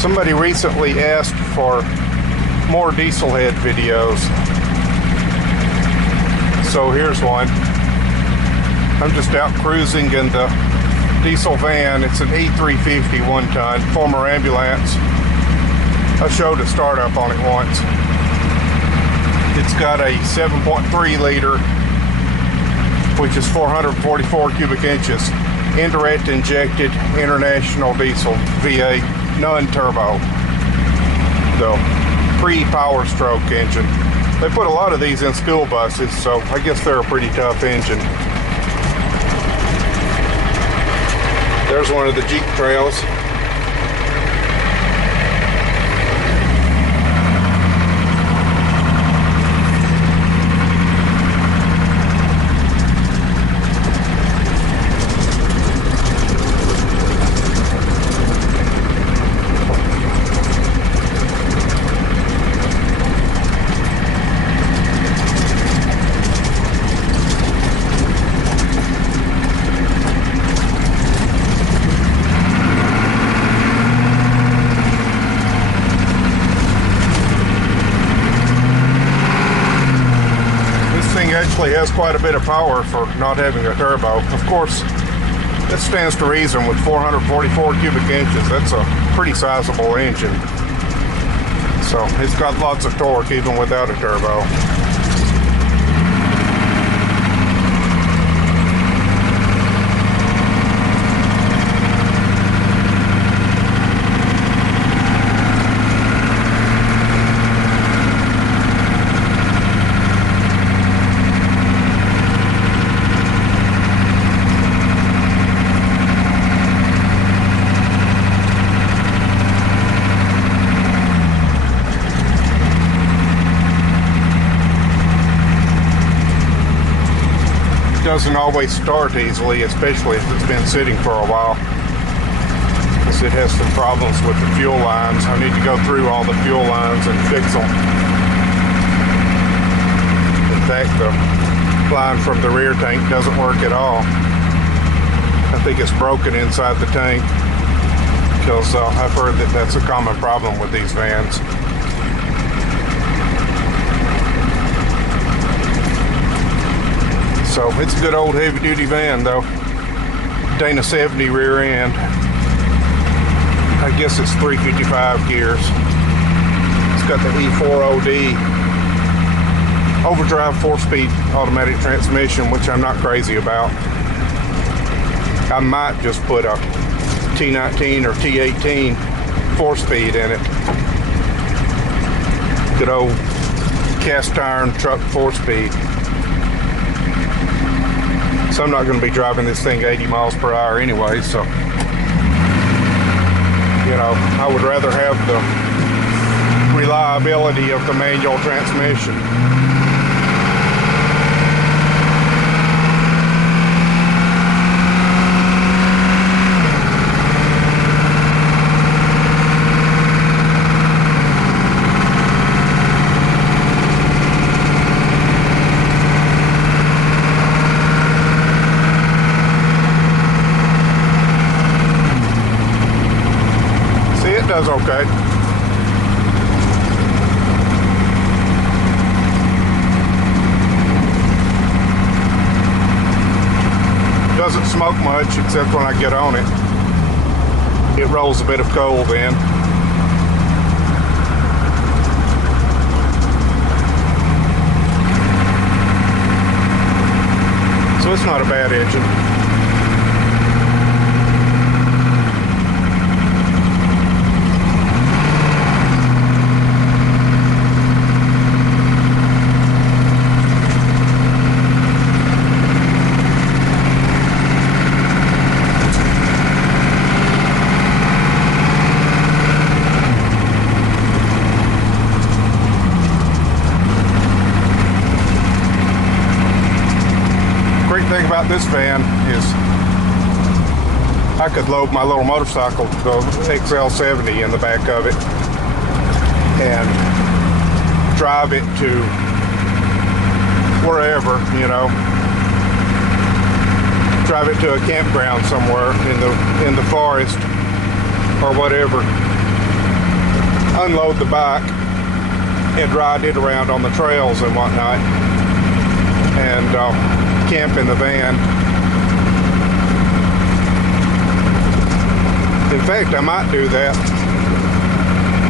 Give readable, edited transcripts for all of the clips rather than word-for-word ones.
Somebody recently asked for more diesel head videos, so here's one. I'm just out cruising in the diesel van. It's an E350 one-ton, former ambulance. I showed a startup on it once. It's got a 7.3 liter, which is 444 cubic inches, indirect injected International diesel V8, non-turbo, the pre-power stroke engine. They put a lot of these in school buses, so I guess they're a pretty tough engine. There's one of the Jeep trails. Actually has quite a bit of power for not having a turbo. Of course, that stands to reason with 444 cubic inches. That's a pretty sizable engine. So it's got lots of torque even without a turbo. Doesn't always start easily, especially if it's been sitting for a while, because it has some problems with the fuel lines. I need to go through all the fuel lines and fix them. In fact, the line from the rear tank doesn't work at all. I think it's broken inside the tank, because I've heard that that's a common problem with these vans. So it's a good old heavy duty van though. Dana 70 rear end. I guess it's 355 gears. It's got the E4OD overdrive 4-speed automatic transmission, which I'm not crazy about. I might just put a T19 or T18 4-speed in it. Good old cast iron truck 4-speed. So I'm not going to be driving this thing 80 miles per hour anyway, so, you know, I would rather have the reliability of the manual transmission. Does okay. Doesn't smoke much except when I get on it. It rolls a bit of coal then. So it's not a bad engine. Thing about this van is I could load my little motorcycle, the XL70, in the back of it and drive it to wherever, you know, drive it to a campground somewhere in the forest or whatever, unload the bike and ride it around on the trails and whatnot, and camp in the van. In fact, I might do that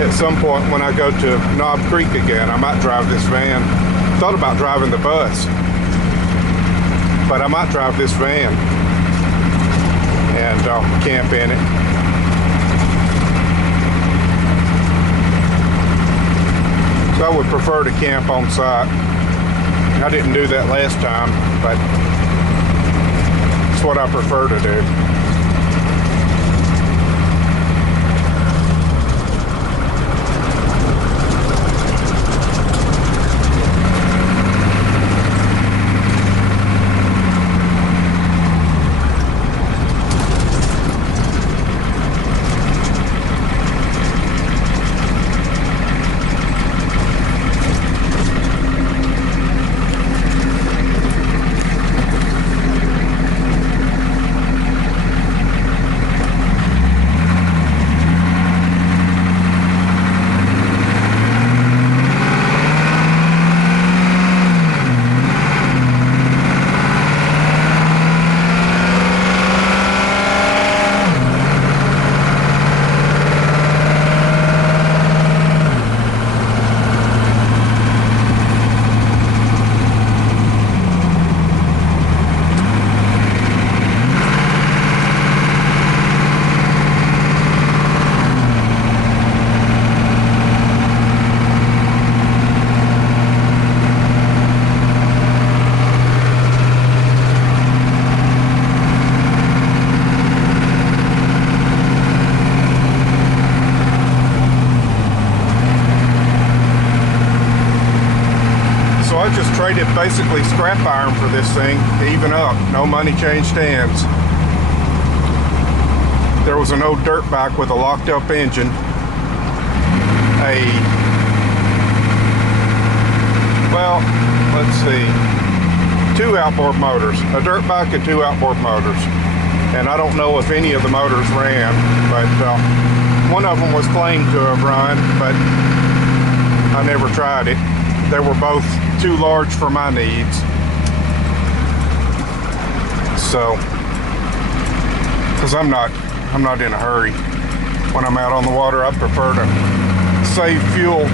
at some point when I go to Knob Creek again. I might drive this van. Thought about driving the bus, but I might drive this van and camp in it. So I would prefer to camp on site. I didn't do that last time, but it's what I prefer to do. Just traded basically scrap iron for this thing to even up. No money changed hands. There was an old dirt bike with a locked up engine, two outboard motors, a dirt bike and two outboard motors. And I don't know if any of the motors ran, but one of them was claimed to have run, but I never tried it. They were both too large for my needs. So, because I'm not in a hurry. When I'm out on the water, I prefer to save fuel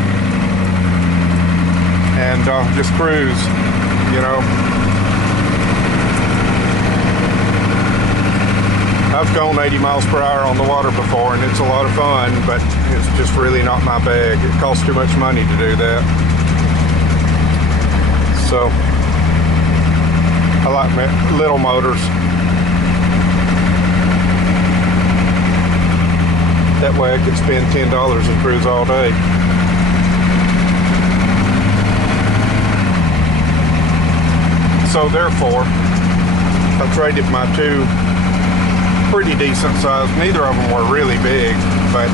and just cruise, you know. I've gone 80 miles per hour on the water before, and it's a lot of fun, but it's just really not my bag. It costs too much money to do that. So I like little motors. That way I could spend $10 and cruise all day. So therefore, I traded my two pretty decent size. Neither of them were really big, but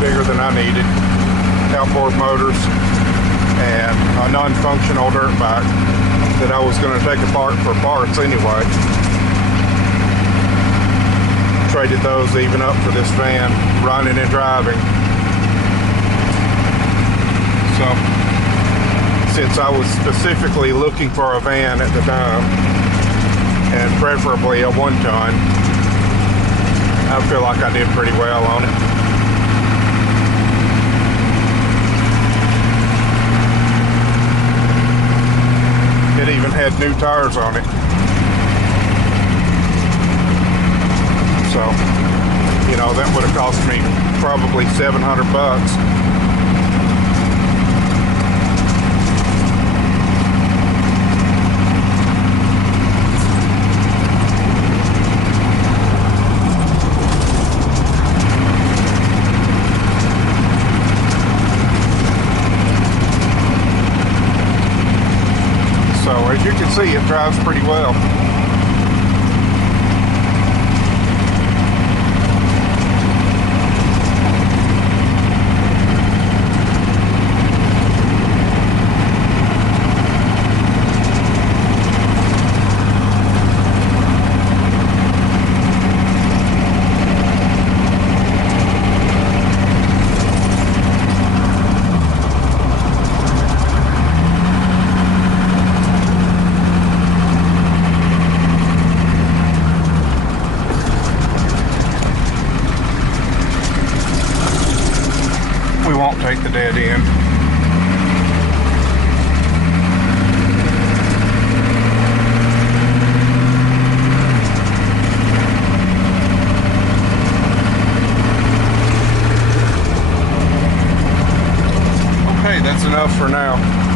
bigger than I needed. Outboard motors and a non-functional dirt bike that I was going to take apart for parts anyway. Traded those even up for this van, running and driving. So, since I was specifically looking for a van at the time, and preferably a one-ton, I feel like I did pretty well on it. It even had new tires on it. So, you know, that would have cost me probably $700. So as you can see, it drives pretty well. dead end. Okay, that's enough for now.